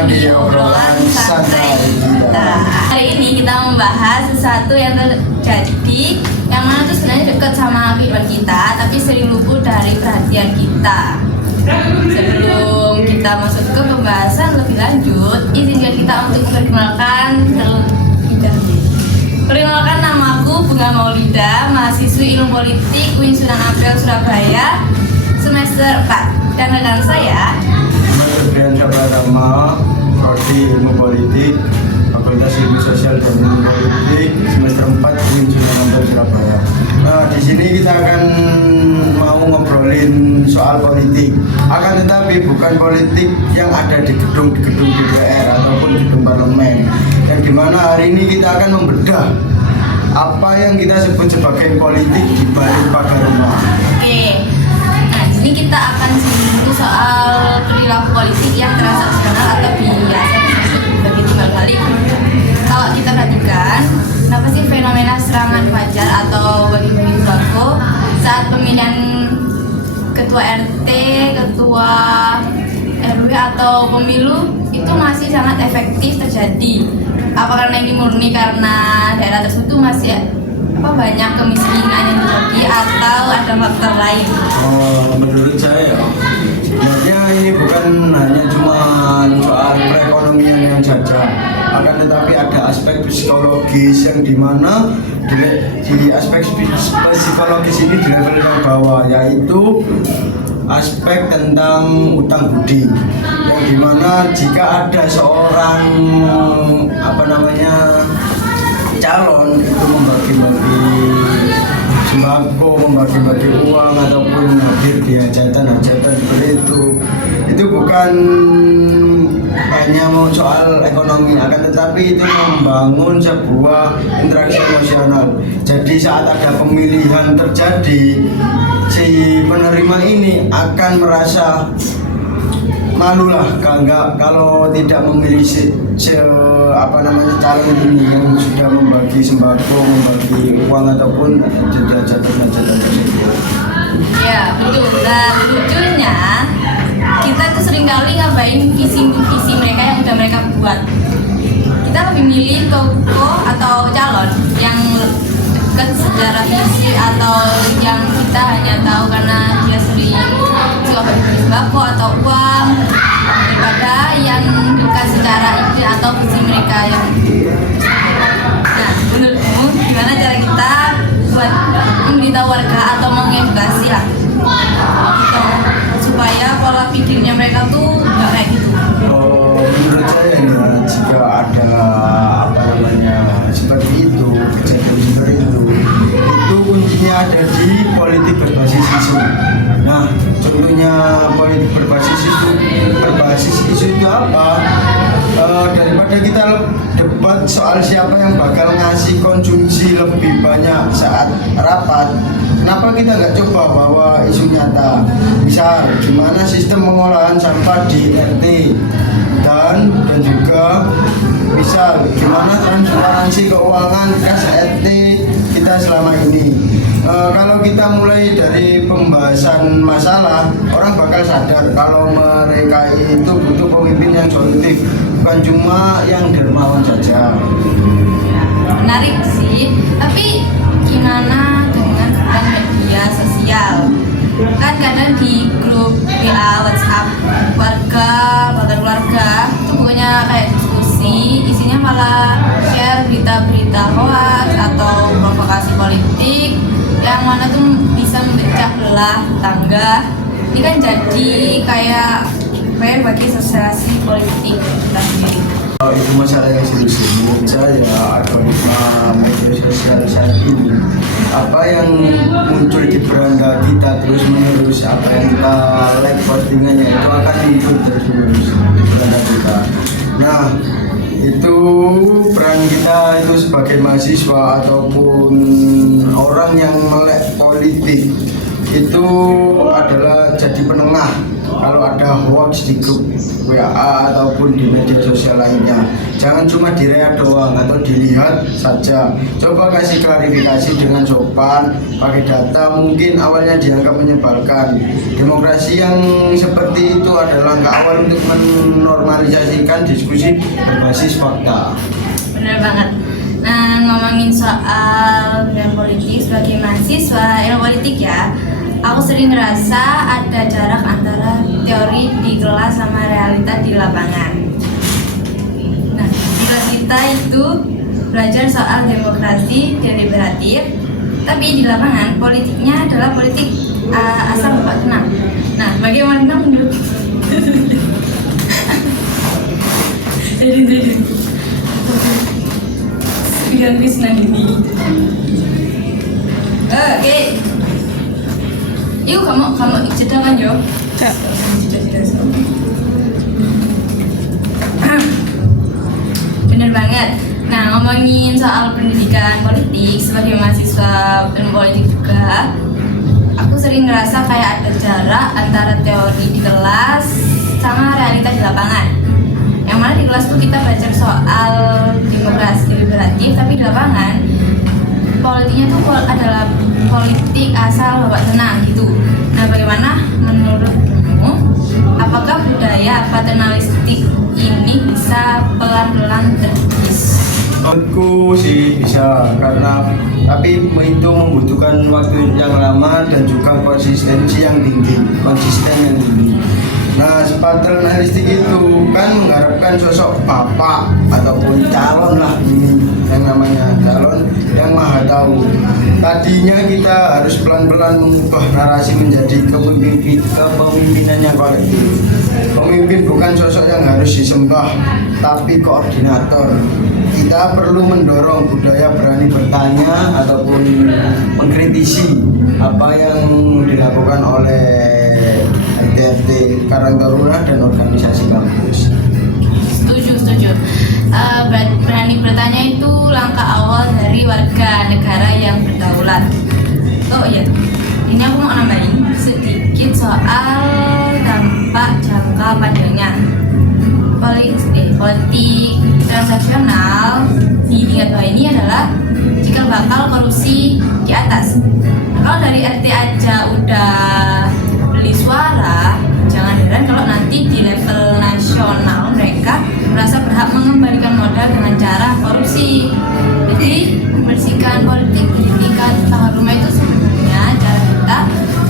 datang di obrolan santai kita. Hari ini kita membahas sesuatu yang terjadi yang mana tuh sebenarnya dekat sama kehidupan kita, tapi sering luput dari perhatian kita. Sebelum kita masuk ke pembahasan lebih lanjut, izinkan kita untuk memperkenalkan terlebih dahulu. Perkenalkan, namaku Bunga Maulida, mahasiswi Ilmu Politik UIN Sunan Ampel Surabaya, semester 4. Dan rekan saya Febrian Sabarama, Prodi Ilmu Politik, Fakultas Ilmu Sosial dan Ilmu Politik, semester 4 UIN Sunan Ampel Surabaya. Nah, di sini kita akan mau ngobrolin soal politik. Akan tetapi bukan politik yang ada di gedung DPR ataupun gedung parlemen. Dan dimana hari ini kita akan membedah apa yang kita sebut sebagai politik di balik pagar rumah. Oke, nah di sini kita akan singgung soal perilaku politik yang transaksional atau biasa disebut sebagai tunggal balik. Kalau kita perhatikan, kenapa sih fenomena serangan fajar atau bagi-bagi sembako saat pemilihan ketua RT, ketua RW atau pemilu itu masih sangat efektif terjadi? Apa karena ini murni karena daerah tersebut masih banyak kemiskinan yang terjadi atau ada faktor lain? Menurut saya sebenarnya ini bukan hanya cuma soal perekonomian yang saja, akan tetapi ada aspek psikologis yang dimana di aspek psikologis ini di level yang bawah, yaitu aspek tentang utang budi, yang dimana jika ada seorang calon itu membagi-bagi sembako, membagi-bagi uang ataupun hadir di hajatan-hajatan seperti itu bukan hanya mau soal ekonomi, akan tetapi itu membangun sebuah interaksi emosional. Jadi saat ada pemilihan terjadi, si penerima ini akan merasa malu lah kalau tidak memilih calon ini yang sudah membagi sembako, membagi uang ataupun hajatan-hajatan tersebut. Ya betul. Dan lucunya kita tuh seringkali ngabain visi mereka yang udah mereka buat. Kita lebih milih tokoh atau calon yang dekat secara visi atau yang kita hanya tahu karena dia sering suka bagi sembako atau uang, daripada yang dekat secara ide atau visi mereka yang. Nah, menurutmu gimana cara kita buat memberitahu warga atau mengedukasi lah gitu, supaya pola pikirnya mereka tuh nggak kayak gitu? Menurut saya jika ada seperti itu, kejadian seperti itu kuncinya ada di politik berbasis isu. Nah, contohnya politik berbasis isu itu apa? Daripada kita debat soal siapa yang bakal ngasih konsumsi lebih banyak saat rapat, kenapa kita nggak coba bawa isu nyata? Misal, gimana sistem pengolahan sampah di RT dan juga misal gimana transparansi keuangan kas RT kita selama ini. Kalau kita mulai dari pembahasan masalah, orang bakal sadar kalau mereka itu butuh pemimpin yang solutif, bukan cuma yang dermawan saja. Menarik sih, tapi gimana dengan peran media sosial? Kan kadang di grup WA, WhatsApp keluarga itu bukannya kayak diskusi, isinya malah share berita-berita hoax atau provokasi politik yang mana tuh bisa memecah belah tetangga. Ini kan jadi kayak bagi sosialisasi politik kita sendiri. Itu masalah yang serius. Menurut saya algoritma media sosial saat ini, apa yang muncul di beranda kita terus menerus, apa yang kita like postingannya itu akan muncul terus menerus di beranda kita. Nah, itu peran kita itu sebagai mahasiswa ataupun orang yang melek politik itu adalah jadi penengah kalau ada hoax di grup WA ataupun di media sosial lainnya. Jangan cuma direa doang atau dilihat saja. Coba kasih klarifikasi dengan sopan, pakai data. Mungkin awalnya dianggap menyebalkan. Demokrasi yang seperti itu adalah langkah awal untuk menormalisasikan diskusi berbasis fakta. Benar banget. Nah, ngomongin soal dan politik sebagai mahasiswa ilmu politik ya, aku sering ngerasa ada jarak antara teori di kelas sama realita di lapangan. Nah, di kelas kita itu belajar soal demokrasi deliberatif, tapi di lapangan politiknya adalah politik asal bapak tenang. Nah, bagaimana menurut jadi biar senang ini. Oke. Yuk kamu cerita kan yo. Bener banget. Nah, ngomongin soal pendidikan politik sebagai mahasiswa ilmu politik juga, aku sering ngerasa kayak ada jarak antara teori di kelas sama realita di lapangan. Yang mana di kelas tuh kita belajar soal demokrasi deliberatif, tapi di lapangan politiknya tuh adalah politik asal bapak tenang gitu. Nah, bagaimana menurutmu? Apakah budaya paternalistik ini bisa pelan-pelan terkikis? Menurutku sih bisa, karena tapi itu membutuhkan waktu yang lama dan juga konsisten yang tinggi. Nah, paternalistik itu kan mengharapkan sosok bapak ataupun calon lah, ini yang namanya calon yang maha tahu. Tadinya kita harus pelan-pelan mengubah narasi menjadi kepemimpinan yang kolektif. Pemimpin bukan sosok yang harus disembah, tapi koordinator. Kita perlu mendorong budaya berani bertanya ataupun mengkritisi apa yang dilakukan oleh RT, Karang Taruna dan organisasi kampus. Setuju. Berani bertanya itu langkah awal dari warga negara yang berdaulat. Oh iya, ini aku mau nambahin sedikit soal dampak jangka panjangnya. Politik transaksional di tingkat bawah ini adalah cikal bakal korupsi di atas. Kalau dari RT aja udah beli suara, jangan heran kalau nanti di level nasional mereka merasa berhak mengembalikan modal dengan cara korupsi. Jadi membersihkan politik di tingkat akar rumah itu sebenarnya cara kita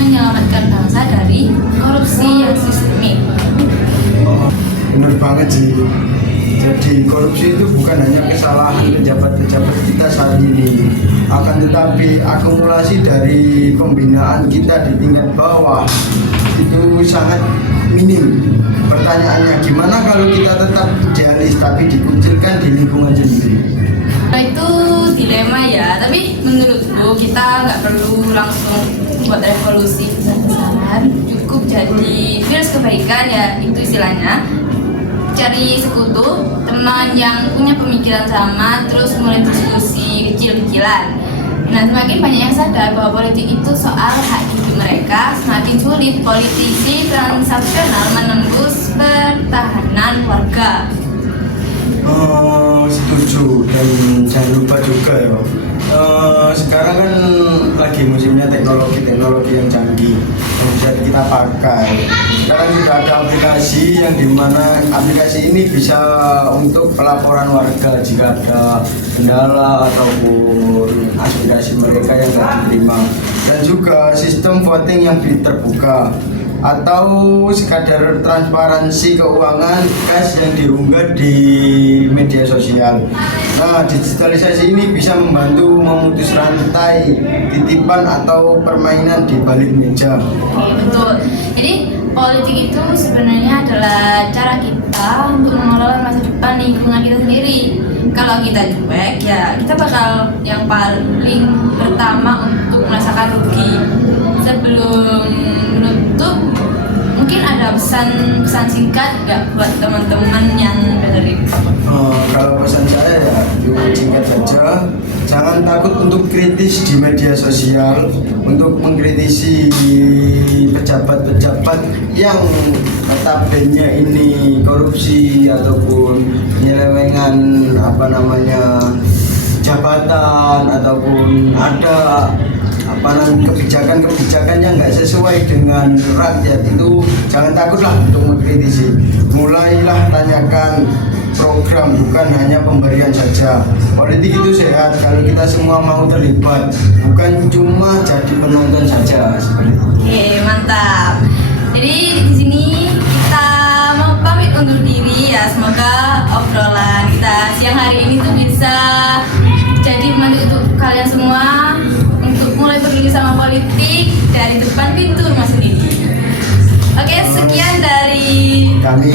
menyelamatkan bangsa dari korupsi yang sistemik. Benar banget sih. Jadi korupsi itu bukan hanya kesalahan pejabat-pejabat kita saat ini, akan tetapi akumulasi dari pembinaan kita di tingkat bawah itu sangat minim. Pertanyaannya, gimana kalau kita tetap idealis tapi dikucilkan di lingkungan sendiri? Nah, itu dilema ya, tapi menurutku kita nggak perlu langsung buat revolusi besar-besaran, cukup jadi virus kebaikan ya, itu istilahnya. Cari sekutu, teman yang punya pemikiran sama, terus mulai diskusi kecil-kecilan. Nah, semakin banyak yang sadar bahwa politik itu soal hak hidup mereka, semakin sulit politisi transaksional menembus pertahanan warga. Setuju, dan jangan lupa juga ya, sekarang kan lagi musimnya teknologi yang canggih yang bisa kita pakai. Sekarang sudah ada aplikasi yang dimana aplikasi ini bisa untuk pelaporan warga jika ada kendala ataupun aspirasi mereka yang tidak diterima, dan juga sistem voting yang terbuka atau sekadar transparansi keuangan kas yang diunggah di media sosial. Nah, digitalisasi ini bisa membantu memutus rantai titipan atau permainan di balik meja. Oke, betul. Jadi politik itu sebenarnya adalah cara kita untuk mengelola masa depan lingkungan kita sendiri. Kalau kita cuek, ya kita bakal yang paling pertama untuk merasakan rugi. Sebelum menutup, mungkin ada pesan singkat nggak buat teman-teman yang dengerin? Kalau pesan saya ya, singkat saja. jangan takut untuk kritis di media sosial, untuk mengkritisi pejabat-pejabat yang notabene ini korupsi ataupun penyelewengan jabatan, ataupun ada kebijakan-kebijakan yang nggak sesuai dengan rakyat. Itu jangan takutlah untuk mengkritisi. Mulailah tanyakan program, bukan hanya pemberian saja. Politik itu sehat kalau kita semua mau terlibat, bukan cuma jadi penonton saja seperti itu. Oke, mantap. Jadi di sini kita mau pamit undur diri ya. Semoga obrolan kita siang hari ini tuh bisa jadi pemantik untuk kalian semua untuk mulai peduli sama politik dari depan pintu rumah sendiri. Oke, sekian dari Kami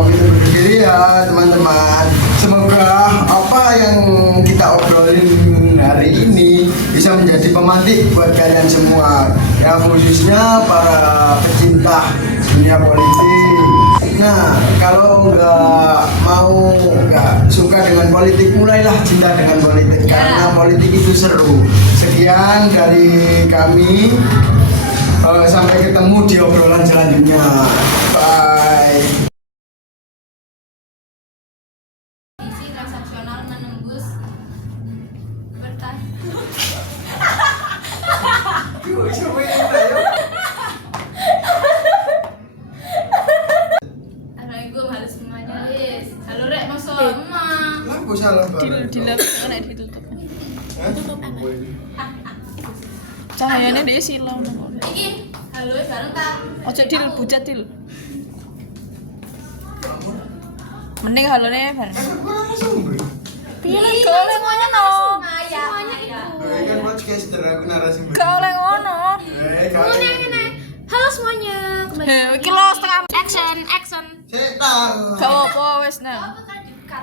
berdiri ya teman-teman. Semoga apa yang kita obrolin hari ini bisa menjadi pemantik buat kalian semua, yang khususnya para pecinta dunia politik. Nah, kalau nggak suka dengan politik, mulailah cinta dengan politik, karena politik itu seru. Sekian dari kami. Sampai ketemu di obrolan selanjutnya. Bye. isi transaksional menembus bertahan. Assalamualaikum, halo semuanya, Lis. Halo Rek, masuk emak. Aku salah banget. Ditutup. Cahayanya dia silau. Iki, halo bareng tak? Ojo dil bujat dil. Mending halone bareng. Piye gak oleh ngono? Semuanya itu. Kan podcaster aku narasumber. Gak oleh ngono. Halo semuanya. Iki lo setengah Action. Saya tahu. gak apa wis nah.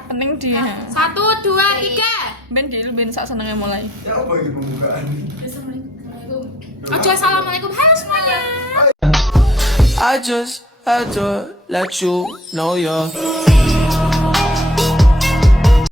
Penting dia. 1, 2, 3. Ben dil ben sak senenge mulai. Ya apa ini pembukaan? Assalamualaikum. Ojo assalamualaikum. Halo semuanya. I just had to let you know you're